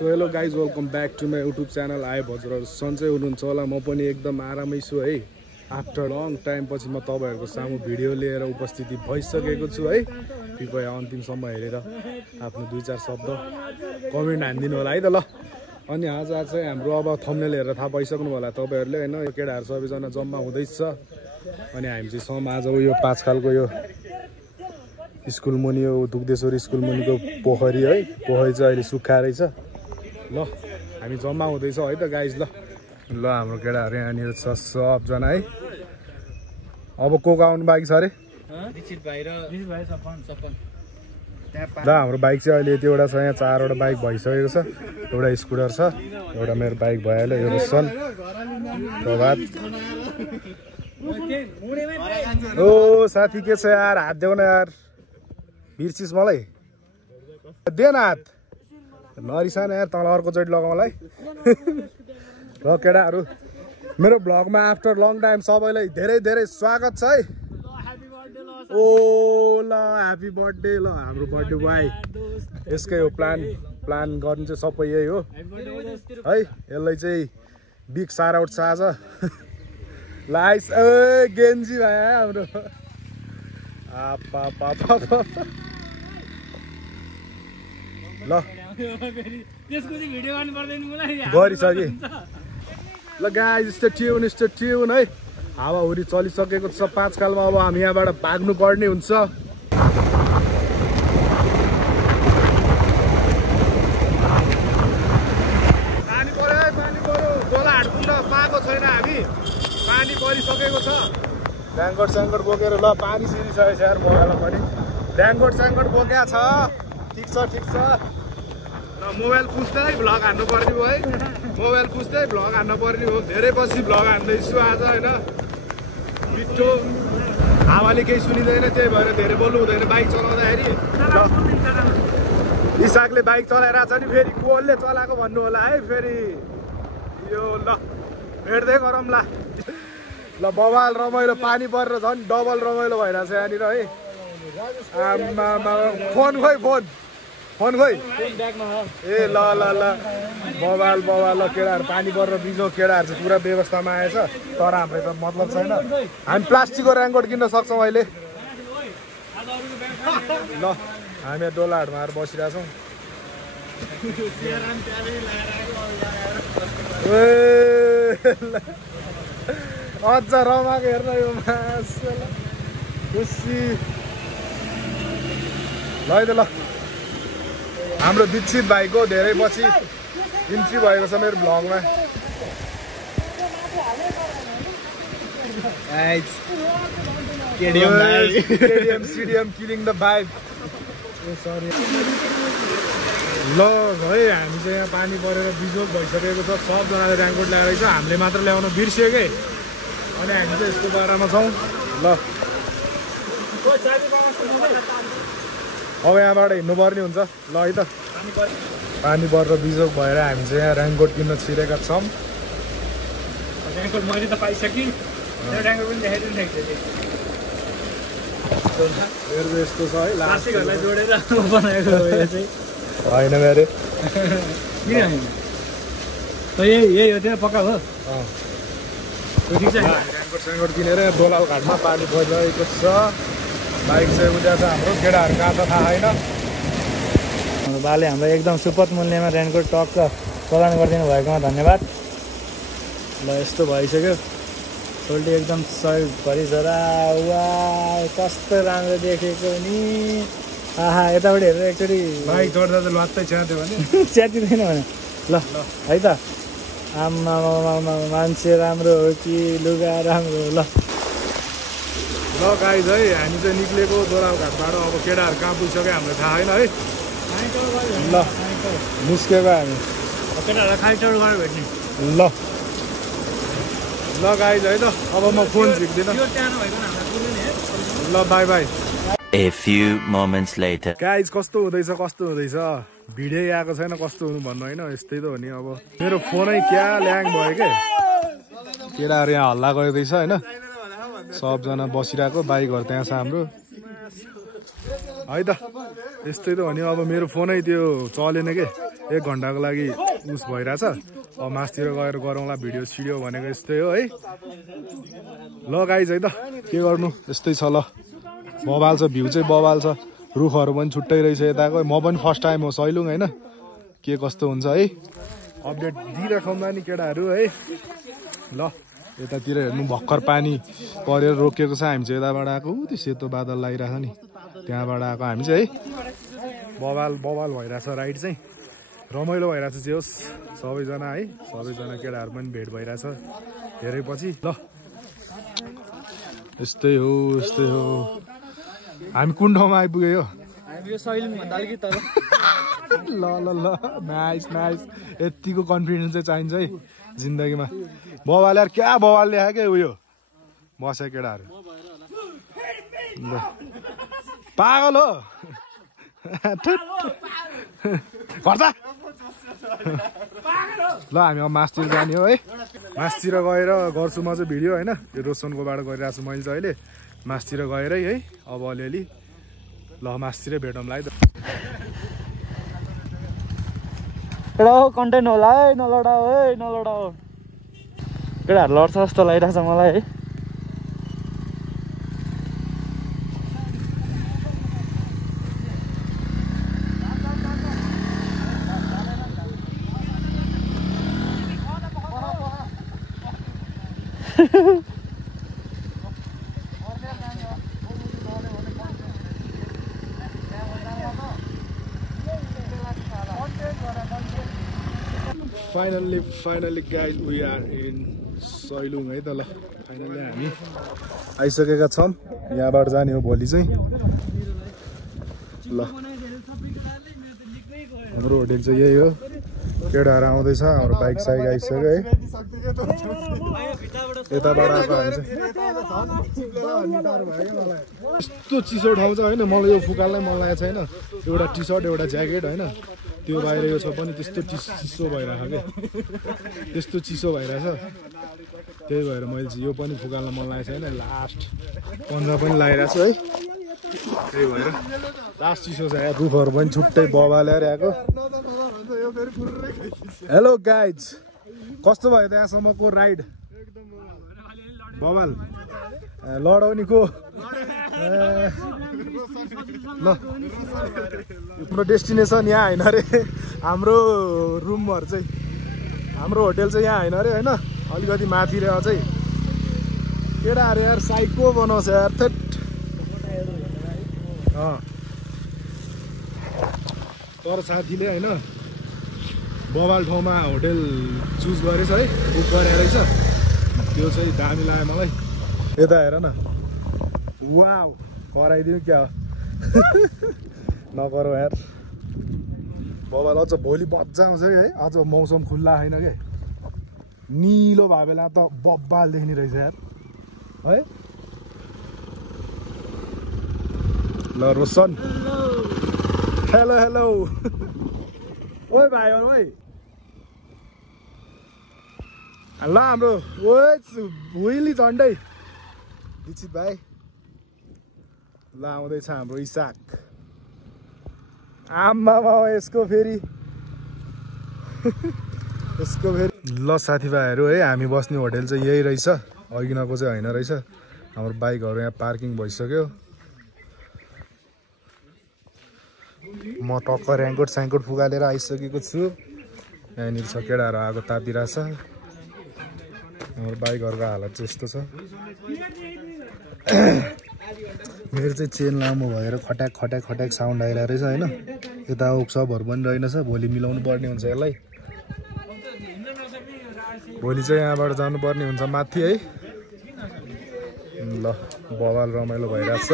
So hello guys welcome back to my YouTube channel आए हजुरहरू सन्चै हुनुहुन्छ होला। म पनि एकदम आरामै छु है। आफ्टर लङ टाइम पछि म तपाईँहरूको सामु भिडियो लिएर उपस्थिति भइसकेको छु है। कृपया अन्तिमसम्म हेरेर आफ्नो 2-4 शब्द कमेन्ट हानिदिनु होला है त ल। अनि आज चाहिँ हाम्रो अब थम्बनेल हेरेर थाहा पाइसक्नु होला तपाईँहरूले होइन। यो केटाहरू सबैजना जम्मा हुँदैछ अनि हामी चाहिँ सम आज यो 5 खालको यो स्कुल मुनि यो दुग्देश्वर स्कुल मुनिको पोखरी है। पोखरी चाहिँ अहिले सुक्खा रहेछ ल। हामी जम्मा हुँदैछौँ है त गाइज ल। ल हाम्रो केटाहरू यहाँनिर छ सबजना है। अब को आउनु बाइक छ अरे ल। हाम्रो बाइक चाहिँ अहिले यतिवटा छ, यहाँ 4वटा बाइक भइसकेको छ। एउटा स्कुटर छ, एउटा मेरो बाइक भइहाल्यो। यो रोशन प्रभात। ओ साथी के छ यार, हात देऊ न यार, बिर्सिस मलाई दे न हात। नरिसान यार, तल अर्कोचोटि लगाउलाई। र केटाहरू मेरो भ्लगमा आफ्टर लङ टाइम सबैलाई धेरै धेरै स्वागत छ है। ओ ल ह्याप्पी बर्थडे। ल हाम्रो बर्थडे बोय यसकै हो। प्लान गर्नु चाहिँ सबै यही हो है। यसलाई चाहिँ बिग सार आउट छ आज। लाइस ए गेन्जी भाइ हाम्रो ल गरिसके ल गाइज। स्टे ट्युन है। हावाहुरी चलिसकेको छ 5 खालमा। अब हामी यहाँबाट भाग्नु पर्ने हुन्छ। पानी पर्यो है, पानी पर्यो। गोला हाड्कुन्ड पाएको छैन हामी, पानी परिसकेको छ। ड्याङ्गट बोकेर ल पानी सिरिसकेको छ यार मोबाइलमा पनि। ड्याङ्गट बोकेको छ। ठिक छ ल। मोबाइल पुस्दै भ्लग हान्नु पर्ने हो है। मोबाइल पुस्दै भ्लग हान्नु पर्ने हो। धेरै पछि भ्लग हान्दैछु आज होइन। मिठो हावाले केही सुनिँदैन, त्यही भएर धेरै बोल्नु हुँदैन बाइक चलाउँदाखेरि। इसाकले बाइक चलाइरहेको छ नि, फेरि कसले चलाएको भन्नु होला है फेरि यो। ल भेट्दै गरौँ ल। ल बवाल रमाइलो, पानी परेर झन् डबल रमाइलो भइरहेको छ यहाँनिर है। फोन खोइ ए ल बवाल ल। केटाहरू पानी परेर बिजो, केटाहरू चाहिँ पुरा व्यवस्थामा आएछ। तर हाम्रो त मतलब छैन। हामी प्लास्टिकको रेनकोट किन्न सक्छौँ अहिले ल। हामी डोलाहरूमा आएर बसिरहेछौँ। अझ रमाएको हेर्न यो मासु खुसी ल है त ल। हाम्रो दीक्षित भाइको धेरै पछि इन्ट्री भएको छ मेरो भ्लगमा। Stadium killing the vibe. Sorry ल है। हामी चाहिँ यहाँ पानी परेर बिजोग भइसकेको छ। सबजनाले रेनकोट ल्याएर रहेछ, हामीले मात्र ल्याउन बिर्सियो कि। अनि हामी चाहिँ यस्तो बारेमा छौँ ल। अब यहाँबाट हिँड्नुपर्ने हुन्छ ल है त। पानी परेर बिजोग भएर हामी चाहिँ यहाँ रेनकोट किन्न छिरेका छौँ। रेनकोट मैले त पाइसकेँ, रेनकोट पनि देखाइदिनु मेरो यस्तो छ है। लास्टिकहरूलाई जोडेर बनाएको होइन मेरो किन होइन त, यही हो त्यो पक्का हो। ठिक छ। रेनकोट किनेर दोलाल घाटमा पानी परिरहेको छ। बाइक चाहिँ उता छ हाम्रो। केटाहरू कहाँ छ थाहा छैन। हाम्रो बाले हाम्रो एकदम सुपथ मूल्यमा रेनकोट टक्क प्रदान गरिदिनु भएकोमा धन्यवाद। ल यस्तो भइसक्यो। सोल्टी एकदम सहयोगभरि जरा। वा कस्तो राम्रो देखेको नि। आहा यताबाट हेरेर एकचोटि बाइक चढ्दा त लत्तै च्यात्यो भने च्यातिँदैन भने ल है त। आमा मान्छे राम्रो हो कि लुगा राम्रो हो। ल गाइज है, हामी चाहिँ निक्लेको दोलाल घाटबाट। अब केटाहरू कहाँ पुगिसक्यो हामीलाई थाहा छैन है। ल निस्केको हामी। केटाहरूलाई खाली चढ गरेर भेट्ने ल गाइज है त। अब म फोन झिक्दिनँ ल। By by. A few moments later. Guys कस्तो हुँदैछ भिडियो आएको छैन, कस्तो हुनु भन्नु होइन। यस्तै त हो नि। अब मेरो फोनै क्या ल्याङ भयो के। केटाहरू यहाँ हल्ला गर्दैछ होइन। सबजना बसिरहेको। बाइकहरू त्यहाँ छ हाम्रो है त। यस्तै त हो नि। अब मेरो फोनै त्यो चलेन के। 1 घन्टाको लागि उस भइरहेछ अब मासतिर गएर गरौँला भिडियो सिडियो भनेको यस्तै हो है ल गाइज है त के गर्नु यस्तै छ ल बबाल छ भ्यू चाहिँ बबाल छ रुखहरू पनि छुट्टै रहेछ यताको म पनि फर्स्ट टाइम हो सैलुङ होइन के कस्तो हुन्छ है अपडेट दिइराखौँला नि केटाहरू है ल यतातिर हेर्नु भर्खर पानी परेर रोकिएको छ हामी चाहिँ यताबाट आएको त्यो सेतो बादल लागिरहेको छ नि त्यहाँबाट आएको हामी चाहिँ है बबाल भइरहेछ राइड चाहिँ रमाइलो भइरहेछ जे होस् सबैजना है सबैजना केटाहरू पनि भेट भइरहेछ धेरै पछि ल यस्तै हो हामी कुन ठाउँमा आइपुग्यो ल नाइस यतिको कन्फिडेन्स चाहिँ चाहिन्छ है जिन्दगीमा बबाल यार क्या बबाल ल्यायो क्या उयो बस्यो केटाहरू ल पागल हो गर्दा ल हामी अब मासतिर जाने हो है मासतिर गएर गर्छु म चाहिँ भिडियो होइन यो रोशनकोबाट गरिरहेको छु मैले चाहिँ अहिले मासतिर गएरै है अब अलिअलि ल मासतिरै भेटौँला है त कन्टेन्ट होला है नलडाऊ केटाहरू लड्छ जस्तो लागिरहेछ मलाई है Finally guys we are in Sailung है त ल फाइनली हामी आइसकेका छौँ यहाँबाट जाने हो भोलि चाहिँ ल हाम्रो होटेल चाहिँ यही हो केटाहरू आउँदैछ हाम्रो बाइक साइक आइसक्यो है यताबाट आएको हामी चाहिँ यस्तो चिसो ठाउँ छ होइन मलाई यो फुकाललाई मन लागेको छैन एउटा टी सर्ट एउटा ज्याकेट होइन त्यो बाहिर यो छ पनि त्यस्तो चिसो भइरहेछ क्या त्यस्तो चिसो भइरहेछ त्यही भएर मैले चाहिँ यो पनि फुकाल्न मन लागेको छैन लास्ट पन्जा पनि लगाइरहेको छु है त्यही भएर लास्ट चिसो छ यहाँ रुखहरू पनि छुट्टै बबालेर आएको हेलो गाइज कस्तो भयो त यहाँसम्मको राइड बबाल लडाउने को ल हाम्रो डेस्टिनेसन यहाँ होइन अरे हाम्रो रुमहरू चाहिँ हाम्रो होटेल चाहिँ यहाँ होइन अरे होइन अलिकति माथि रे अझै केटाहरू यार साइको बनाउँछ यार थेट तर साथीले होइन बबाल ठाउँमा होटेल चुज गरेछ है बुक गरेर रहेछ त्यो चाहिँ दामी लाग्यो मलाई यता हेर न वाउ कराइदिउँ क्या नगरौँ यार बबाल अझ भोलि मजा आउँछ है अझ मौसम खुल्ला छैन के निलो भए बेला त बब्बाल देख्ने रहेछ यार है ल रोशन हेलो ओइ भाइ ओइ ल हाम्रो भुइली झन्डै दीक्षित भाइ ल आउँदैछ हाम्रो इसाक आम्मामा यसको फेरि ल साथीभाइहरू है हामी बस्ने होटेल चाहिँ यही रहेछ अघिनको चाहिँ होइन रहेछ हाम्रो बाइकहरू यहाँ पार्किङ भइसक्यो म टक्क ऱ्याङ्कोट स्याङ्कोट फुगालेर आइसकेको छु यहाँनिर छ केटाहरू आएको तातिरहेछ हाम्रो बाइकहरूको हालत चाहिँ यस्तो छ मेरो चाहिँ चेन लामो भएर खट्याक साउन्ड आइरहेको रहेछ होइन यता वर्कसपहरू पनि रहेनछ भोलि मिलाउनु पर्ने हुन्छ यसलाई भोलि चाहिँ यहाँबाट जानुपर्ने हुन्छ माथि है ल बबाल रमाइलो भइरहेछ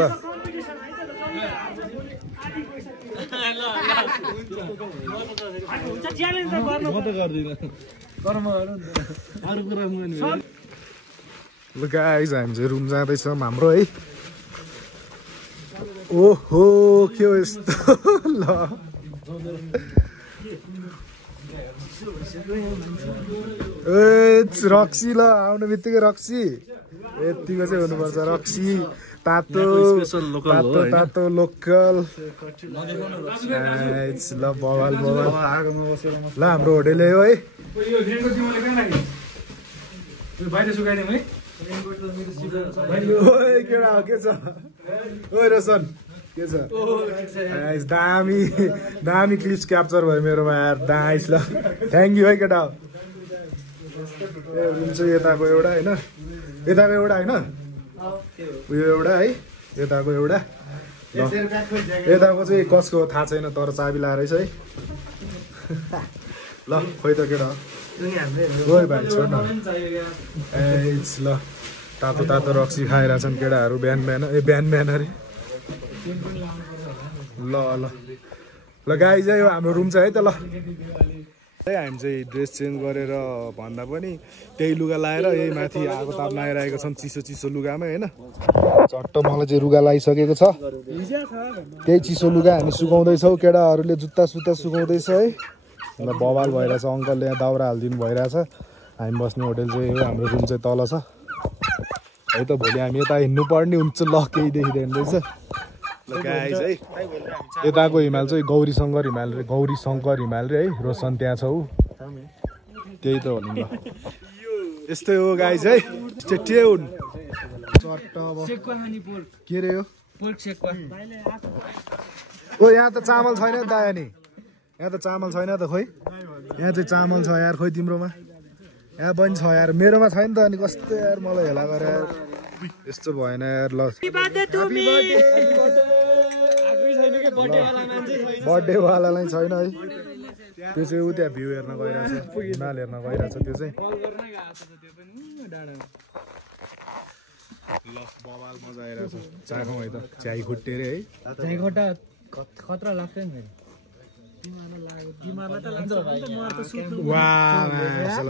ल गाइज हामी चाहिँ रुम जाँदैछौँ हाम्रो है ओहो के हो यस्तो ल रक्सी ल आउने बित्तिकै रक्सी यतिको चाहिँ हुनुपर्छ रक्सी तातो तातो लोकल ल बवाल ल हाम्रो होटेल हो है के छ ओइ रोशन के छ दामी दामी क्लिप्स क्याप्चर भयो मेरोमा यार नाइस ल थ्याङ्क यू है केटा रुम चाहिँ यताको एउटा होइन यताको एउटा होइन उयो एउटा है यताको एउटा यताको चाहिँ कसको थाहा छैन तर चाबी लाएर है ल खोइ त केटा ओइ भाइ छोड न ल तातो तातो रक्सी खाइरहेछन् केटाहरू बिहान बिहान अरे ल ल ल गाई चाहिँ हाम्रो रुम चाहिँ है त ल हामी चाहिँ ड्रेस चेन्ज गरेर भन्दा पनि त्यही लुगा लाएर यही माथि आगो ताप लगाइरहेको छन् चिसो चिसो लुगामा होइन चट्ट मलाई चाहिँ लुगा लगाइसकेको छ त्यही चिसो लुगा हामी सुकाउँदैछौँ केटाहरूले जुत्ता सुत्ता सुकाउँदैछ है ल बवाल भइरहेछ अङ्कलले यहाँ दाउरा हालिदिनु भइरहेछ हामी बस्ने होटेल चाहिँ हो हाम्रो रुम चाहिँ तल छ है त भोलि हामी यता हिँड्नु पर्ने हुन्छ ल केही देखिँदैन रहेछ ल गाइस है यताको हिमाल चाहिँ गौरी शङ्कर हिमाल रे है रोशन त्यहाँ छ ऊ त्यही त हो नि ल यस्तै हो गाइस है ट्युन के रे हो ओ यहाँ त चामल छैन नि त आयो नि यहाँ त चामल छैन त खोइ यहाँ चाहिँ चामल छ यार खोइ तिम्रोमा यहाँ पनि छ यार मेरोमा छैन त अनि कस्तो यार मलाई हेला गरे यस्तो भएन यार ल बर्थडेवालालाई छैन है त्यो चाहिँ ऊ त्यहाँ भ्यू हेर्न गइरहेछ हिमाल हेर्न गइरहेछ त्यो चाहिँ ल बवाल मजा आइरहेछ चिया खाउँ है त चिया खुट्टे रे है खतरा लाग्छ नि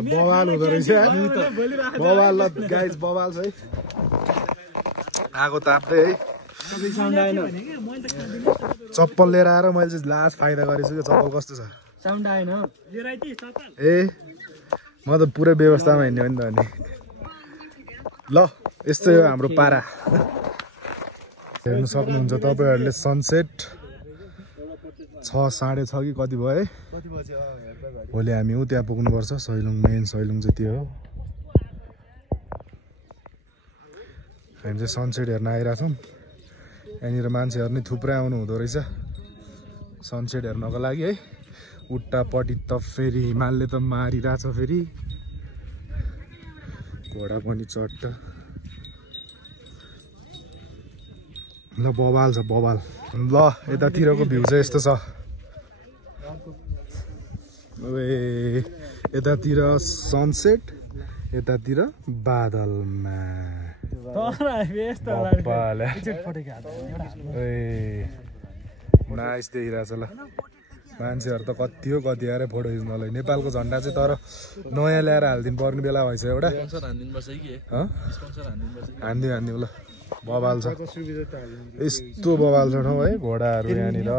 बवाल हुँदो रहेछ बवाल ल गाइस बवाल छ है आगो ताप्दै है चप्पल लिएर आएर मैले चाहिँ लास्ट फाइदा गरेछु क्या चप्पल कस्तो छ ए म त पुरै व्यवस्थामा हिँड्ने हो नि त अनि ल यस्तै हो हाम्रो पारा हेर्नु सक्नुहुन्छ तपाईँहरूले सनसेट 6:30 कि कति भयो है भोलि हामी ऊ त्यहाँ पुग्नुपर्छ मेन सैलुङ चाहिँ त्यो हो हामी चाहिँ सनसेट हेर्न आइरहेछौँ यहाँनिर मान्छेहरू नै थुप्रै आउनु हुँदो रहेछ सनसेट हेर्नको लागि है उट्टापट्टि त फेरि हिमालले त मारिरहेछ फेरि घोडा पनि चट्ट ल बवाल छ बवाल ल यतातिरको भ्यू चाहिँ यस्तो छ ए यतातिर सनसेट यतातिर बादलमा नाइस देखिरहेछ ल मान्छेहरू त कति हो कति आएर फोटो खिच्नलाई नेपालको झन्डा चाहिँ तर नयाँ ल्याएर हालिदिनु पर्ने बेला भएछ एउटा हानिदिउँ ल बवाल छ यस्तो बवाल छ ठाउँ है घोडाहरू यहाँनिर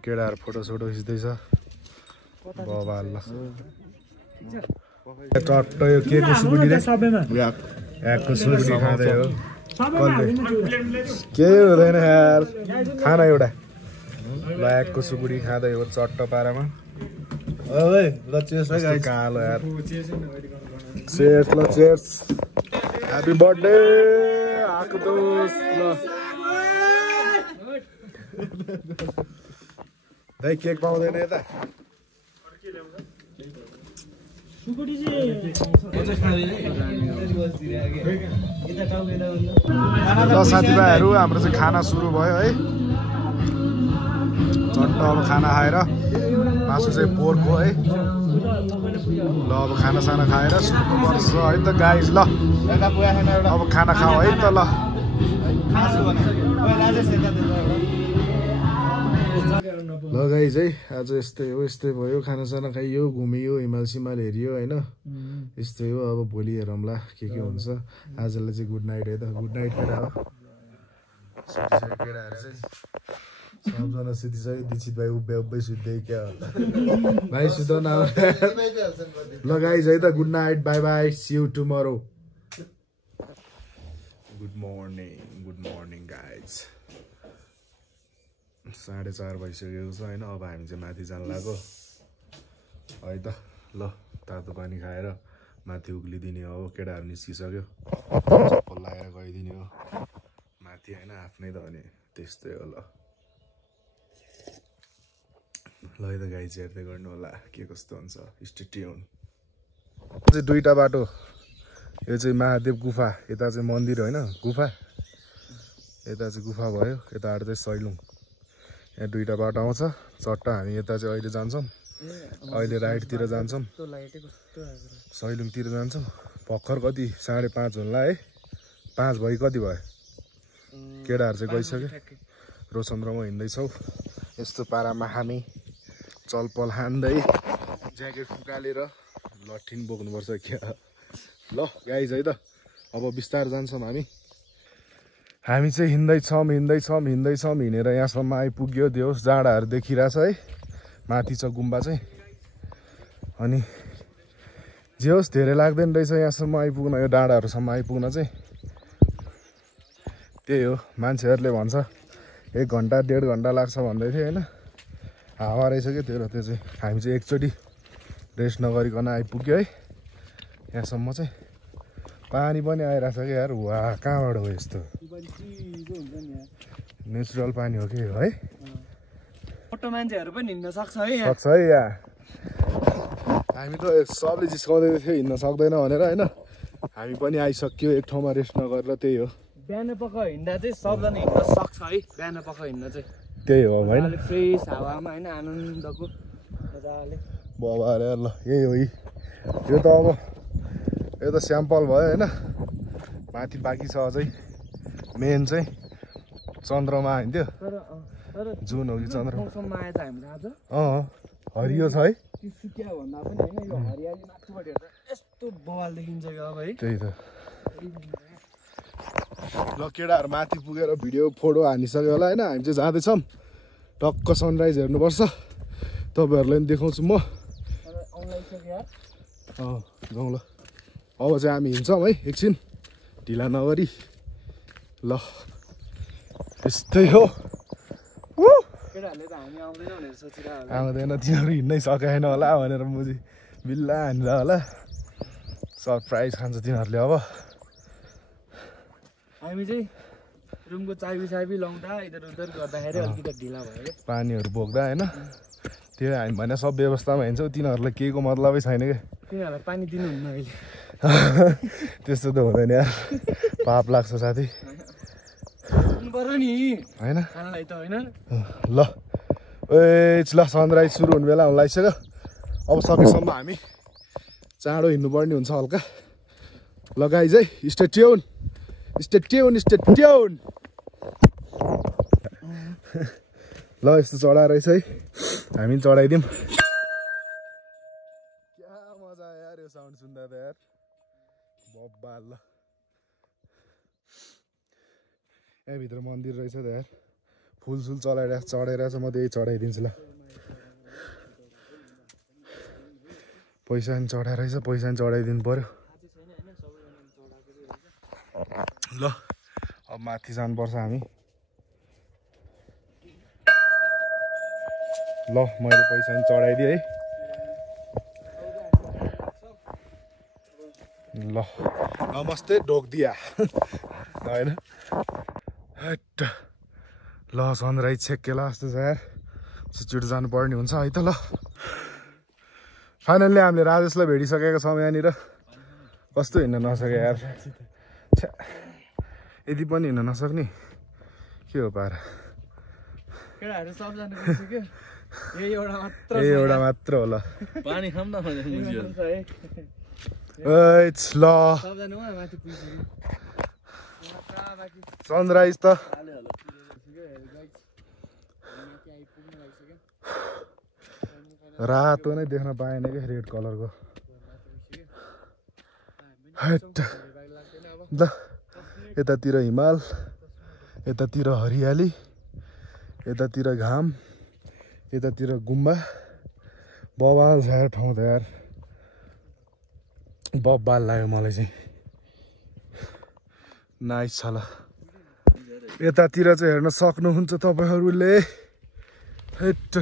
केटाहरू फोटो सोटो खिच्दैछ बवाल ल टट्ट यो के को सुकुटी रे याकको सुकुटी खाँदै हो के हुँदैन यार खाना एउटा ल याकको सुकुटी खाँदै हो चट्ट पारामा कालो यार चेयर्स ल चेयर्स ह्यापी बर्थडे आएको दोस्त ल दाइ केक पाउँदैन यता ल साथीभाइहरू हाम्रो चाहिँ खाना सुरु भयो है चट्ट अब खाना खाएर मासु चाहिँ पोर्कको है ल अब खानासाना खाएर सुत्नुपर्छ है त गाइस ल अब खाना खाऊ है त ल ल गाइस है आज यस्तै हो यस्तै भयो खानासाना खाइयो घुमियो हिमाल सिमाल हेरियो होइन यस्तै हो अब भोलि हेरौँला के हुन्छ आजलाई चाहिँ गुड नाइट है त गुड नाइट केटा हो केटाहरू चाहिँ सबजना सुतिसक्यो दीक्षित भाइ उभ्याइ सुत्दै क्या भाइ सुत न ल गाइस है त good night bye bye see you tomorrow good morning guys 4:30 भइसकेको छ होइन अब हामी चाहिँ माथि जान लाग्यो है त ल तातो पानी खाएर माथि उक्लिदिने हो केटाहरू निस्किसक्यो चप्पल लगाएर गइदिने हो माथि होइन आफ्नै त भने त्यस्तै हो ल है त गाइज हेर्दै गर्नु होला के कस्तो हुन्छ स्टे ट्युन चाहिँ दुईटा बाटो यो चाहिँ महादेव गुफा यता चाहिँ मन्दिर होइन गुफा यता चाहिँ गुफा भयो यताबाट चाहिँ सैलुङ यहाँ दुईटा बाटो आउँछ चट्टा हामी यता चाहिँ अहिले जान्छौँ अहिले राइटतिर जान्छौँ सैलुङतिर जान्छौँ भर्खर कति 5:30 होला है 5 भइ कति भयो केटाहरू चाहिँ गइसक्यो रोशन र म हिँड्दैछौँ यस्तो पारामा हामी चलपल हान्दै ज्याकेट फुकालेर लट्ठिन बोक्नुपर्छ क्या ल गाइज है त अब बिस्तार जान्छौँ हामी चाहिँ हिँड्दैछौँ हिँडेर यहाँसम्म आइपुग्यो देउस डाँडाहरू देखिरहेछ है माथि छ गुम्बा चाहिँ अनि जे होस् धेरै लाग्दैन रहेछ यहाँसम्म आइपुग्न यो डाँडाहरूसम्म आइपुग्न चाहिँ त्यही हो मान्छेहरूले भन्छ 1 घन्टा 1.5 घन्टा लाग्छ भन्दै थियो होइन हावा रहेछ क्या त्यो चाहिँ हामी चाहिँ एकचोटि रेस्ट नगरिकन आइपुग्यो है यहाँसम्म चाहिँ पानी पनि आइरहेछ क्या यार वा कहाँबाट हो यस्तो नेचुरल पानी हो कि है मोटो मान्छेहरू पनि हिँड्न सक्छ है यहाँ हामी त सबले जिस्काउँदै थियो हिँड्न सक्दैन भनेर होइन हामी पनि आइसक्यो एक ठाउँमा रेस्ट नगरेर त्यही हो बिहान पख हिँड्दा चाहिँ सबजना हिँड्न सक्छ है बिहान पख हिँड्न चाहिँ त्यही हो होइन फ्रेस हावामा होइन आनन्दको मजाले बाबा अरे ल यही हो यो त अब यो त स्याम्पल भयो होइन माथि बाँकी छ अझै मेन चाहिँ चन्द्रमा हिँड्थ्यो जुन हो कि चन्द्रमा हरियो छ है सुकिया भन्दा पनि होइन यो हरियाली माथिबाट हेर्दा यस्तो बवाल देखिन्छ कि अब है त्यही त ल केटाहरू माथि पुगेर भिडियो फोटो हानिसक्यो होला होइन हामी चाहिँ जाँदैछौँ टक्क सनराइज हेर्नुपर्छ तपाईँहरूलाई पनि देखाउँछु म जाउँ ल अब चाहिँ हामी हिँड्छौँ है एकछिन ढिला नगरी ल यस्तै हो आउँदैन तिनीहरू हिँड्नै सकेन होला भनेर मुजी बिल्ला हानेर होला सरप्राइज खान्छ तिनीहरूले अब हामी चाहिँ रुमको चाबी लाउँदा इधर उधर गर्दाखेरि अलिकति ढिला भयो पानीहरू बोक्दा होइन त्यो हामी भने सब व्यवस्थामा हिँड्छौँ तिनीहरूलाई केहीको मतलबै छैन क्या तिनीहरूलाई पानी दिनुहुन्न अहिले त्यस्तो त हुँदैन यार पाप लाग्छ साथी होइन ल ल सनराइज सुरु हुने बेला लागिसक्यो अब सकेसम्म हामी चाँडो हिँड्नुपर्ने हुन्छ हल्का ल गाइज है स्टे ट्युन ल यस्तो चढाएर रहेछ है हामी चढाइदिउँ क्या मजा आयो यार यो साउन्ड सुन्दा त यार बब्बाल ल यहाँभित्र मन्दिर रहेछ त यार फुलसुल चढाइरहेछ म त्यही चढाइदिन्छु ल पैसा नि चढाइरहेछ पैसा नि चढाइदिनु पर्यो ल अब माथि जानुपर्छ हामी ल मैले पैसा नि चढाइदिएँ है ल नमस्ते ढोकिदिया होइन ल सनराइज छेक्केला जस्तो छ यार छिटो जानुपर्ने हुन्छ है त ल फाइनल्ली हामीले राजेशलाई भेटिसकेका छौँ यहाँनिर कस्तो हिँड्न नसके यार यदि पनि हिँड्न नसक्ने के हो पारा एउटा मात्र होला पानी खाऊँ न ल सनराइज त रातो नै देख्न पाएन क्या रेड कलरको ल यतातिर हिमाल यतातिर हरियाली यतातिर घाम यतातिर गुम्बा बबाल छ यार ठाउँ त यार बब्बाल लाग्यो मलाई चाहिँ नाइस छ ल यतातिर चाहिँ हेर्न सक्नुहुन्छ तपाईहरुले hate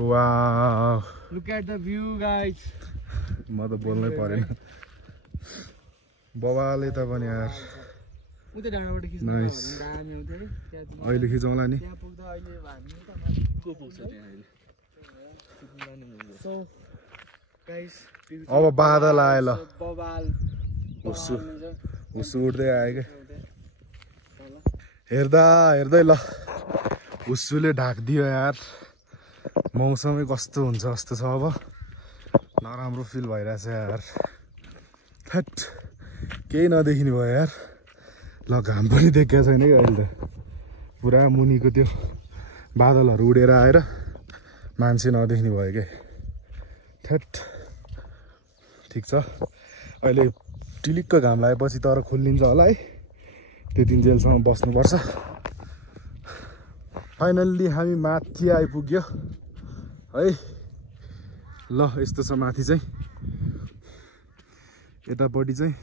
wow look at the view guys म त बोल्नै परेन बबाले त पनि यार उतै डाँडाबाट खिच्नु नाइस दामी आउँथ्यो है अहिले खिचौँला नि त्यहाँ पुग्दा अहिले हामी त को पुग्छ त्यहाँ अहिले सो गाइस अब बादल आयो ल बबाल हुस्सु उड्दै आयो के हेर्दा हेर्दै ल हुस्सुले ढाक्दियो यार मौसमै कस्तो हुन्छ जस्तो छ अब नराम्रो फिल भइरहेछ यार थट केही नदेखिने भयो यार ल घाम पनि देखेको छैन कि अहिले त पुरा मुनिको त्यो बादलहरू उडेर आएर मान्छे नदेख्ने भयो के थट ठिक छ अहिले टिलिक्क घाम लागेपछि तर खुल्लिन्छ होला है त्यतिन्जेलसम्म बस्नुपर्छ फाइनल्ली हामी माथि आइपुग्यो है ल यस्तो छ माथि चाहिँ यतापट्टि चाहिँ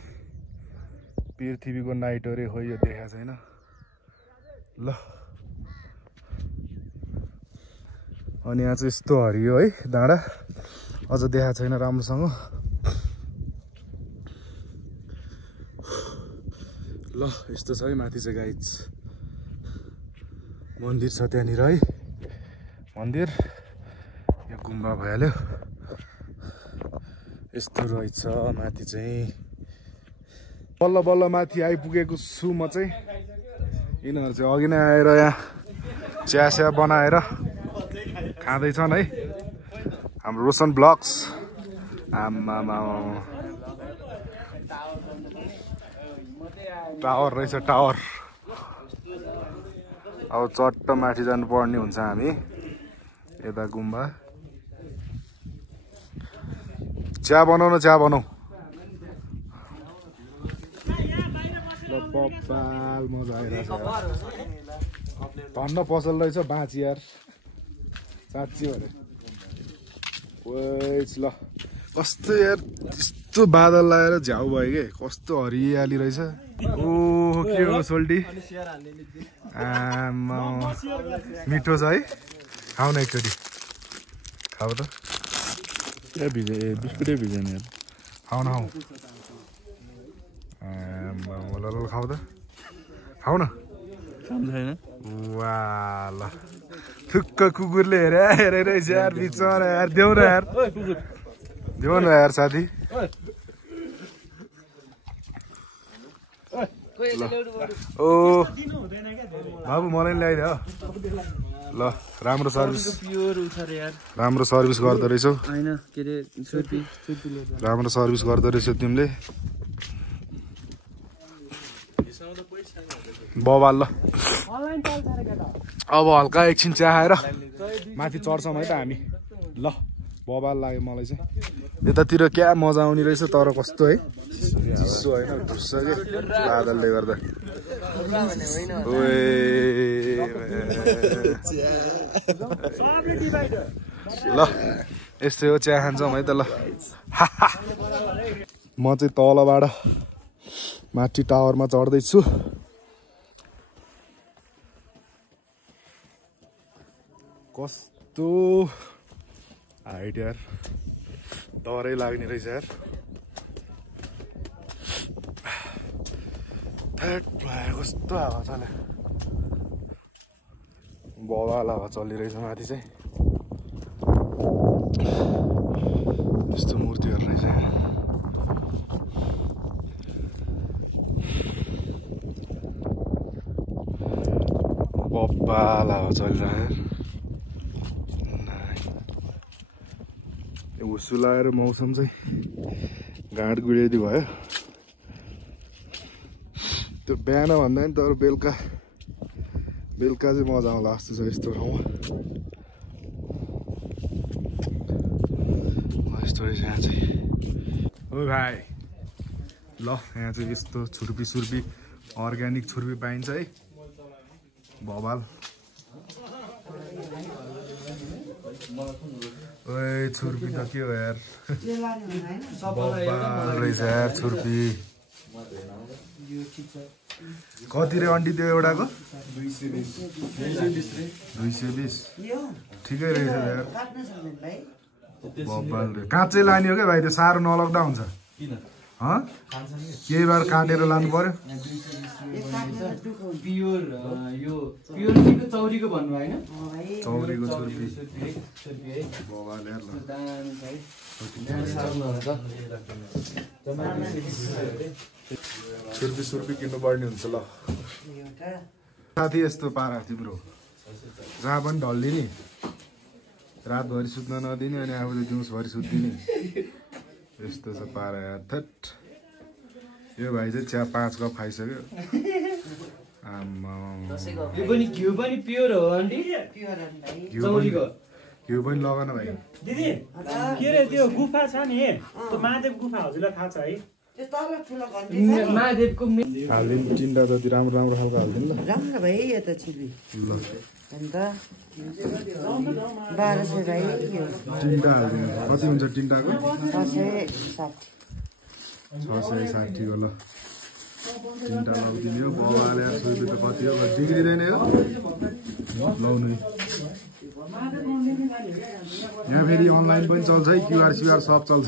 पृथ्वीको नाइट अरे हो यो देखाएको छैन ल अनि यहाँ चाहिँ यस्तो हरियो है डाँडा अझ देखाएको छैन राम्रोसँग ल यस्तो छ है माथि चाहिँ गाइज मन्दिर छ त्यहाँनिर है मन्दिर यो गुम्बा भइहाल्यो यस्तो रहेछ माथि चाहिँ बल्ल बल्ल माथि आइपुगेको छु म चाहिँ यिनीहरू चाहिँ अघि नै आएर यहाँ चिया बनाएर खाँदैछन् है हाम्रो रोशन ब्लग्स आमामा टावर रहेछ टावर अब चट्ट माथि जानु पर्ने हुन्छ हामी यता गुम्बा चिया बनाऊ ल बब्बाल मजा आइरहेछ धन्न पसल रहेछ बाँची यार साँच्ची भने वेच ल कस्तो यार यस्तो बादल लगाएर झ्याउ भयो के कस्तो हरियाली रहेछ ओहो के हो सोल्टी आमा मिठो छ है खाऊ न एकचोटि खाऊ त क्या भिजे बिस्कुटै भिजेन यार खाऊ न खाऊ त खाऊ न छैन वाह ल थुक्क कुकुरले हेरे रहेछ यार बिचमा यार देऊ न यार साथी ओ बाबु मलाई नि ल्याइदियो ल राम्रो सर्भिस गर्दो रहेछौ राम्रो सर्भिस गर्दो रहेछौ तिमीले बबाल ल अब हल्का एकछिन चियाएर माथि चढ्छौँ है त हामी ल बबाल लाग्यो मलाई चाहिँ यतातिर क्या मजा आउने रहेछ तर कस्तो है चिसो होइन धुस्छ कि बादलले गर्दा ल यस्तै हो चिया खान्छौँ है त ल म चाहिँ तलबाट माथि टावरमा चढ्दैछु कस्तो हाइट यार डरै लाग्ने रहेछ यार कस्तो हावा चल्यो बवाल हावा चलिरहेछ माथि चाहिँ यस्तो मूर्तिहरू रहेछ बवाल हावा चलिरहेछ हुस्सु लगाएर मौसम चाहिँ घाँट गुडियाइदियो भयो त्यो बिहान भन्दा नि तर बेलुका चाहिँ मजा आउँला जस्तो छ यस्तो ठाउँमा यस्तो रहेछ यहाँ चाहिँ ओ भाइ ल यहाँ चाहिँ यस्तो छुर्पी अर्ग्यानिक छुर्पी पाइन्छ है बबाल ओए छुर्पी त के हो यार बब्बाल रहेछ यार छुर्पी कति रे अन्टी त्यो एउटाको 220 ठिकै रहेछ यार बब्बाल रे काँचै लाने हो क्या भाइ त्यो साह्रो नलग्दा हुन्छ केही बार काटेर लानु पर्यो चौरीको भन्नु होइन चौरीको छुर्पी किन्नु पर्ने हुन्छ ल साथी यस्तो पारा तिम्रो जहाँ पनि ढल्दिने रातभरि सुत्न नदिने अनि आफूले दिउँसभरि सुत्दिने यस्तो छ पारा यार थट यो भाइ चाहिँ चिया 5 कप खाइसक्यो यो पनि घिउ पनि प्योर हो आन्टी घिउ पनि लगान भाइ दिदी के रे त्यो गुफा छ नि त्यो महादेव गुफा हजुरलाई थाहा छ है महादेवको हालिदिनु 3टा जति राम्रो राम्रो खालको हालिदिनु ल राम्रो भाइ यो त छिपी अन्त 1200 भाइ यो 3टा हालिदिनु कति हुन्छ 3टाको 660 go ल 3टा लाउदिने हो बाबाले सोही त कति हो बिग्रिदैन यो लाउनु यहाँ फेरि अनलाइन पनि चल्छ है क्यूआर सब चल्छ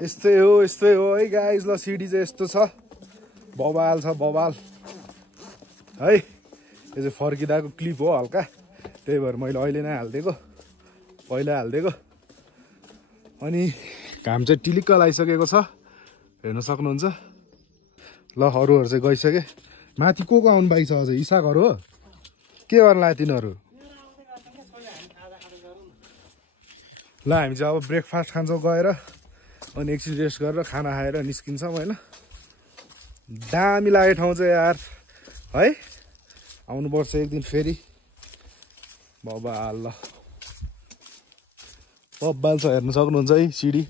यस्तै हो है गाइज ल सिडी चाहिँ यस्तो छ बबाल छ बबाल है यो चाहिँ फर्किँदाको क्लिप हो हल्का त्यही भएर मैले अहिले नै हालिदिएको पहिला हालिदिएको अनि घाम चाहिँ टिलिक्क लगाइसकेको छ हेर्न सक्नुहुन्छ ल अरूहरू चाहिँ गइसके माथि को आउनु बाइक छ अझै इसाकहरू हो के गर्न लाग्यो तिनीहरू ल हामी चाहिँ अब ब्रेकफास्ट खान्छौँ गएर अनि एकछिन रेस्ट गरेर खाना खाएर निस्किन्छौँ होइन दामी लाग्यो ठाउँ चाहिँ यार है आउनुपर्छ एक दिन फेरि बबाल ल बबाल छ हेर्न सक्नुहुन्छ है सिडी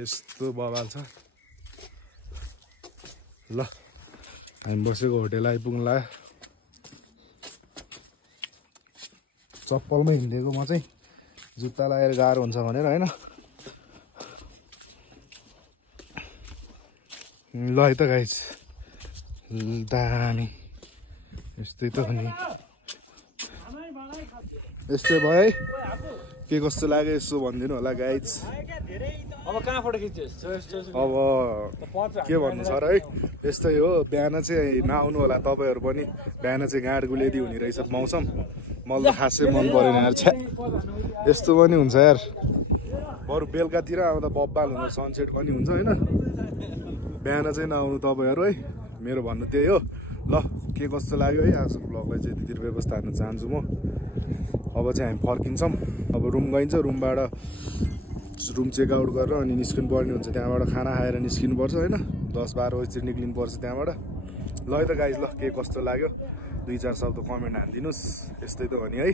यस्तो बबाल छ ल हामी बसेको होटेल आइपुग्नु लाग्यो चप्पलमै हिँडेको म चाहिँ जुत्ता लगाएर गाह्रो हुन्छ भनेर होइन ल है त गाइस दामी यस्तै त हो नि यस्तै भयो है के कस्तो लाग्यो यसो भनिदिनु होला गाइस अब कहाँबाट खिच्छ अब के भन्नु सर है यस्तै हो बिहान चाहिँ नआउनु होला तपाईँहरू पनि बिहान चाहिँ गाड गुलेदी हुने रहेछ मौसम मलाई त खासै मन परेन यार छ्या यस्तो पनि हुन्छ यार बरु बेलुकातिर आउँदा बब्बाल हुन्छ सनसेट पनि हुन्छ होइन बिहान चाहिँ नआउनु तपाईँहरू है मेरो भन्नु त्यही हो ल के कस्तो लाग्यो है आजको ब्लगलाई चाहिँ त्यतिर व्यवस्था हाल्न चाहन्छु म अब चाहिँ हामी फर्किन्छौँ अब रुम गइन्छ रुमबाट रुम चेकआउट गरेर अनि निस्किनु पर्ने हुन्छ त्यहाँबाट खाना खाएर निस्किनुपर्छ होइन 10-12 बजीतिर निक्लिनु पर्छ त्यहाँबाट ल है त गाइज ल के कस्तो लाग्यो 2-4 शब्द कमेन्ट हानिदिनुहोस् यस्तै त हो नि है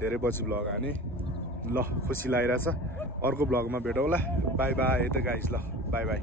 धेरै पछि ब्लग हाने ल खुसी लागिरहेछ अर्को ब्लगमा भेटौँला बाई बाई है त गाइज ल बाई बाई